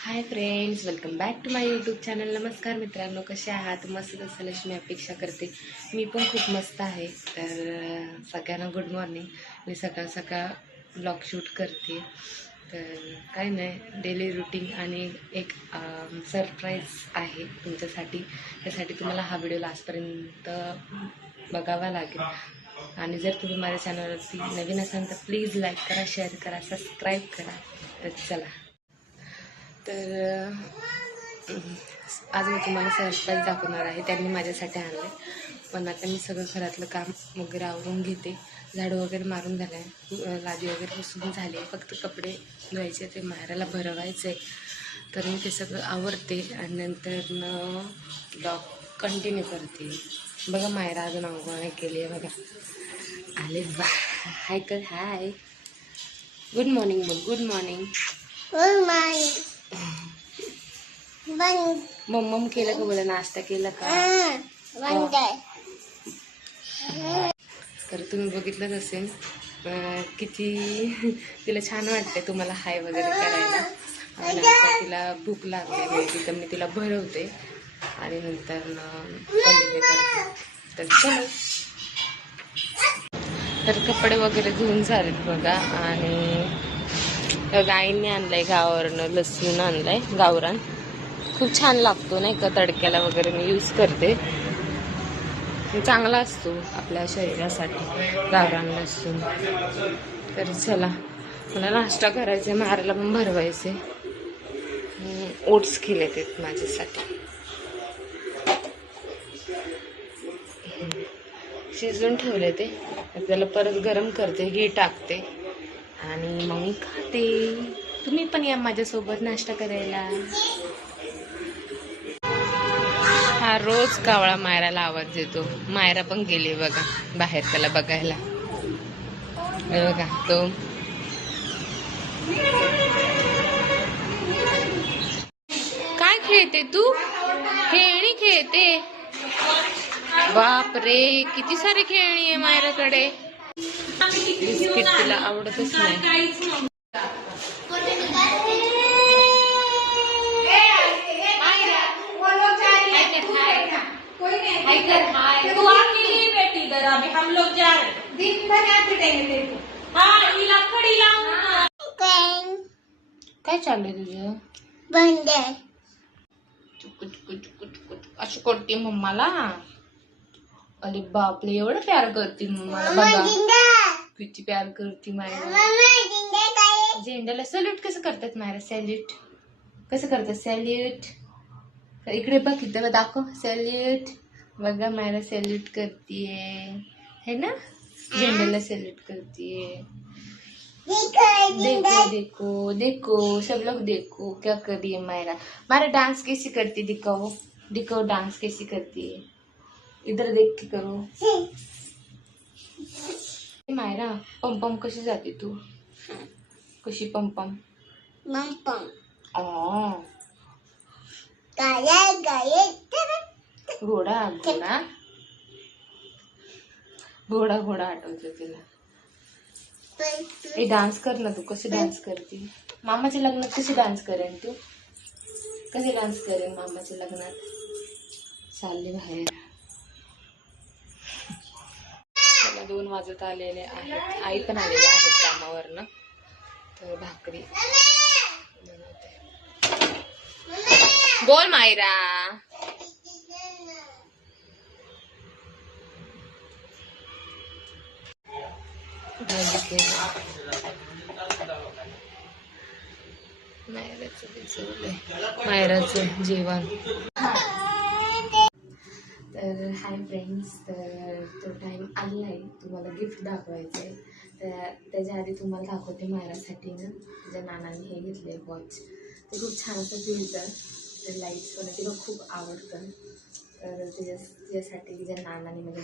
Hi friends welcome back to my YouTube channel. नमस्कार मित्रांनो कसे आहात? मस्त असेल अशी मी अपेक्षा करते. मी पण खूप मस्त आहे. तर सगळ्यांना गुड मॉर्निंग मी सकाळ सकाळ ब्लॉग शूट करते. तर काय नाही डेली रुटीन आणि एक सरप्राईज आहे तुमच्यासाठी. त्यासाठी तुम्हाला हा व्हिडिओ लास्टपर्यंत बघावा लागेल. आणि जर तुम्ही माझ्या चॅनलवरती नवीन असाल तर प्लीज लाईक करा शेअर करा सबस्क्राईब करा. तर चला. तर आज मी तुम्हाला सरप्राईज दाखवणार आहे. त्यांनी माझ्यासाठी आणलं पण आता मी सगळं घरातलं काम वगैरे आवरून घेते. झाडू वगैरे मारून झालं आहे लादी वगैरे पुसून झाली आहे फक्त कपडे धुवायचे ते मारायला भरवायचे तर मी ते सगळं आवरते आणि नंतर ब्लॉग कंटिन्यू करते. बघा मायरा अजून अंघोळ नाही केली आहे बघा. आले बा. हाय कर हाय गुड मॉर्निंग बोल. गुड मॉर्निंग गुड मॉर्निंग मम्मम केलं का बोला? नाश्ता केला का. तर तुम्ही बघितलंच असेल किती तिला छान वाटते तुम्हाला हाय वगैरे करायला. आणि नंतर तिला भूक लागली तर मी तिला भरवते. आणि नंतर तर चलो. तर कपडे वगैरे धुवून झालेत बघा आणि गाईंनी आणलंय गावावरनं लसूण आणलाय गावरान. खूप छान लागतो नाही का तडक्याला वगैरे मी यूज करते. चांगला असतो आपल्या शरीरासाठी गावरान लसूण. तर चला मला नाश्ता करायचा मारायला पण भरवायचे ओट्स केले ते माझ्यासाठी. शिजून ठेवले ते. त्याला परत गरम करते घी टाकते. आणि मग मी खाते. तुम्ही पण या माझ्यासोबत नाश्ता करायला. हा रोज कावळा मायराला आवाज देतो. मायरा पण गेली बघा बाहेर त्याला बघायला. बघा तो. काय खेळते तू? खेळणी खेळते. बाप रे किती सारी खेळणी आहे मायराकडे. बिस्किट तिला आवडतच नाही. तू अकेली बेटी इधर अभी हम लोग जा रहे दिन भर यहाँ पिटेंगे तेरे को हाँ ये लकड़ी लाऊँगा काय चाललंय तुझं? one चुक चुक चुक चुक. अशी करते मम्माला? अरे बापले एवढं प्यार करते मम्माला बघा किती प्यार करते मायरा झेंड्याला सॅल्यूट कसं करतात मायरा? सॅल्यूट कसं करतात? सॅल्यूट इकडे बघ इथं दाखव. सॅल्यूट बघा मायरा सॅल्यूट करतीये. है ना? झेंड्याला सॅल्यूट करतीये. देखो देखो देखो सब लोग देखो क्या कर रही है मायरा? मायरा डांस कैसी करती दिखाओ. दिखाओ डांस कैसी करती है. इधर देख के करो। मायरा पम पम कशी जाते तू? कशी पम पम मम्पम। आ, गाया गाये घोडा घोडा? घोडा घोडा आठवतो तिला. डान्स कर ना तू. कशी डान्स करते? मामाच्या लग्नात कशी डान्स करेन तू? कशी डान्स करेन मामाच्या लग्नात? चालले बाहेर. वाजत आलेले आहेत. आई पण आलेले आहेत कामावरनं. तर भाकरी बोल मायरा. भाजी मायराचं मायराचं जेवण. तर हाय फ्रेंड्स तर तो टाईम आलेला आहे. तुम्हाला गिफ्ट दाखवायचं आहे. तर त्याच्या आधी तुम्हाला दाखवते मायरासाठी ना. तिच्या नानाने हे घेतले वॉच ते खूप छान असं फिरतं ते लाईट्स पण तिला खूप आवडतं. तर तिच्या तिच्यासाठी तिच्या नानाने म्हणजे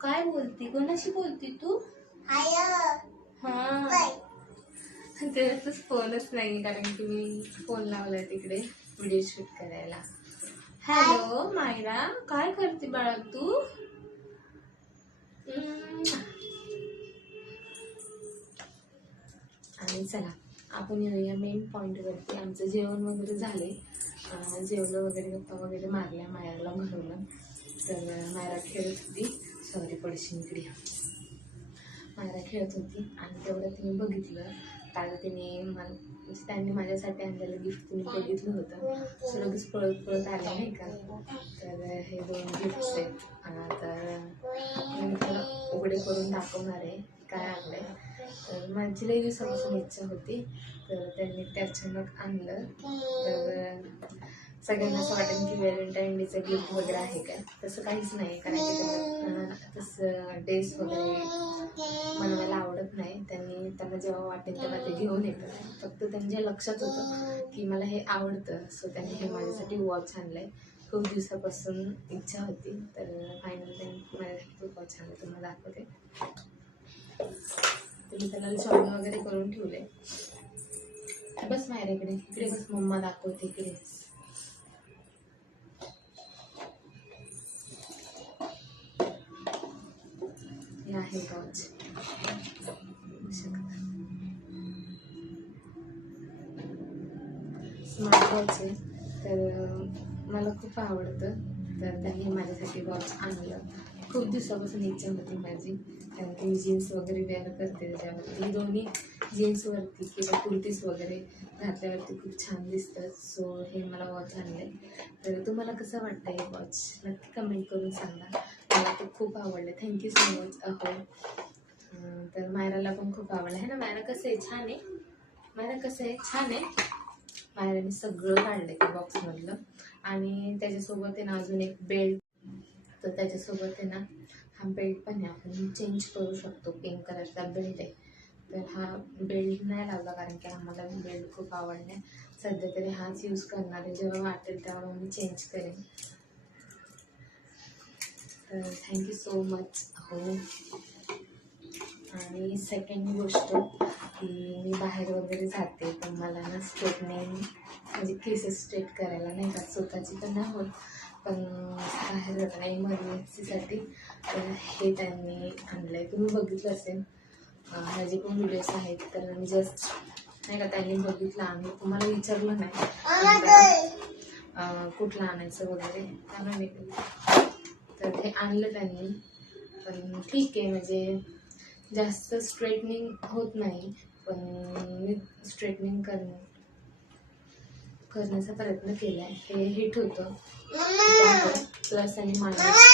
काय बोलती? कोणाशी बोलती तू? हा. त्याचाच फोनच नाही कारण की मी फोन लावलाय तिकडे. व्हिडिओ शूट करायला. हॅलो. मायरा काय करते बाळा तू. आणि चला आपण येऊया मेन पॉईंटवरती आमचं जेवण वगैरे झाले. जेवलं वगैरे गप्पा वगैरे मारल्या मायाला भरवलं तर मायरा खेळत होती. सॉरी पडशील इकडे मायरा खेळत होती आणि तेवढं तिने बघितलं. काल तिने मला त्यांनी माझ्यासाठी आणलेलं गिफ्ट तुम्ही बघितलं होतं. सो लगेच पळत पळत आलं नाही का? तर हे दोन गिफ्ट्स आहेत. तर मी त्याला उघडे करून दाखवणार आहे काय आणलंय. तर माझी लई दिवसापासून इच्छा होती तर त्यांनी त्याच्यानं अचानक आणलं. तर सगळ्यांना असं वाटेल की व्हॅलेंटाईन डेचं गिफ्ट वगैरे आहे का? तसं काहीच नाही कारण की त्यांना तसं डेज वगैरे बनवायला आवडत नाही. त्यांनी त्यांना जेव्हा वाटेल तेव्हा ते घेऊन येतात. फक्त त्यांच्या लक्षात होतं की मला हे आवडतं. सो त्यांनी हे माझ्यासाठी वॉच आणलं आहे खूप दिवसापासून इच्छा होती. तर फायनल त्यांनी माझ्यासाठी खूप वॉच आणलं तुम्हाला दाखवते. तुम्ही त्यांना शॉपिंग वगैरे करून ठेवले बस माझ्याकडे इकडे. इकडे बस. मम्मा दाखवते इकडे. हे आहे वॉच स्मार्ट वॉच आहे तर मला खूप आवडतं. तर त्यांनी माझ्यासाठी वॉच आणलं. खूप दिवसापासून इच्छा होती माझी. कारण की मी जीन्स वगैरे वेअर करते त्याच्यावरती. दोन्ही जीन्सवरती किंवा कुर्तीस वगैरे घातल्यावरती खूप छान दिसतं सो हे मला वॉच आणले तर तुम्हाला कसं वाटतं हे वॉच? नक्की कमेंट करून सांगा. मला ते खूप आवडलं. थँक्यू सो मच अहो. तर मायराला पण खूप आवडलं. आहे ना मायरा कसं आहे? छान आहे. मायरा कसं आहे? छान आहे. मायराने सगळं काढलं ते बॉक्समधलं आणि त्याच्यासोबत आहे ना अजून एक बेल्ट तर त्याच्यासोबत आहे ना हा बेल्ट पण आहे. आपण चेंज करू शकतो. पिंक कलरचा बेल्ट आहे. तर हा बेल्ट नाही लावला कारण की आम्हाला बेल्ट खूप आवडला सध्या तरी हाच यूज करणार आहे. जेव्हा वाटेल तेव्हा मी चेंज करेन. तर थँक्यू सो मच हो आणि सेकंड गोष्ट की मी बाहेर वगैरे जाते पण मला ना स्ट्रेटनिंग म्हणजे केसेस स्ट्रेट करायला नाही का स्वतःची पण नाही होत. पण बाहेर जाताना इमर्जन्सीसाठी तर हे त्यांनी आणलं आहे तुम्ही बघितलं असेल माझे पण व्हिडिओज आहेत तर मी जस्ट नाही का त्यांनी बघितलं. आम्ही तुम्हाला विचारलं नाही. कुठलं आणायचं वगैरे त्यामुळे मी तर ते आणलं त्यांनी. पण ठीक आहे म्हणजे जास्त स्ट्रेटनिंग होत नाही पण मी स्ट्रेटनिंग करणं करण्याचा प्रयत्न केला आहे. हे हिट होतं. प्लस आणि मायनस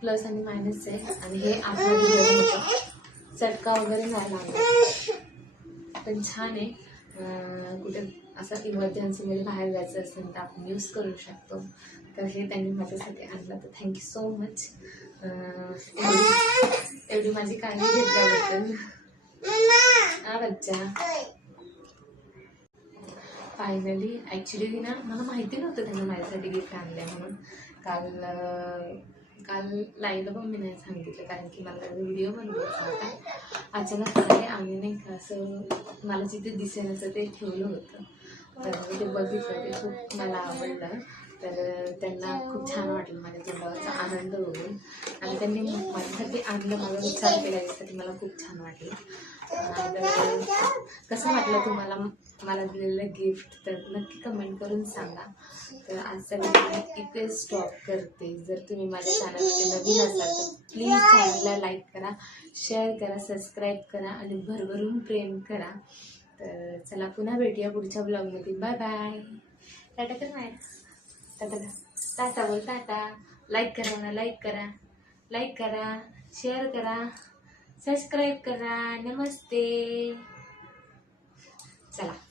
प्लस आणि मायनस आहे. आणि हे आपलं होतं. चटका वगैरे नाही. लागला पण छान आहे. कुठे असं इमर्जन्सीमध्ये बाहेर जायचं असेल तर आपण यूज करू शकतो. तर हे त्यांनी माझ्यासाठी आणलं. तर थँक्यू सो मच एवढी एवढी माझी काळजी घेतल्याबद्दल. हा बच्चा. फायनली ॲक्च्युली ना मला माहिती नव्हतं त्यांनी माझ्यासाठी गिफ्ट आणलं आहे म्हणून. काल काल लाईला पण मी नाही सांगितलं कारण की मला व्हिडिओ बनवायचा होता अचानक आले आणि नाही का असं मला जिथे दिसेल असं ते ठेवलं होतं. तर मी ते बघितलं ते खूप मला आवडलं. तर त्यांना खूप छान वाटलं माझ्या तोंडावरचा आनंद होऊन. आणि त्यांनी माझ्यासाठी आणलं माझा विचार केला यासाठी मला खूप छान वाटलं. आणि कसं वाटलं तुम्हाला मला दिलेलं गिफ्ट तर नक्की कमेंट करून सांगा. तर आजचा व्हिडिओ मी इथे स्टॉप करते. जर तुम्ही माझ्या चॅनलचे नवीन असाल तर प्लीज चॅनलला लाईक करा शेअर करा सबस्क्राईब करा आणि भरभरून प्रेम करा. चला पुन्हा भेटूया पुढच्या ब्लॉगमध्ये. Bye bye. टाटा कर नाही टाटा टाटा बोल टाटा. लाईक करा ना लाईक करा. लाईक करा शेअर करा. सबस्क्राईब करा. नमस्ते. चला.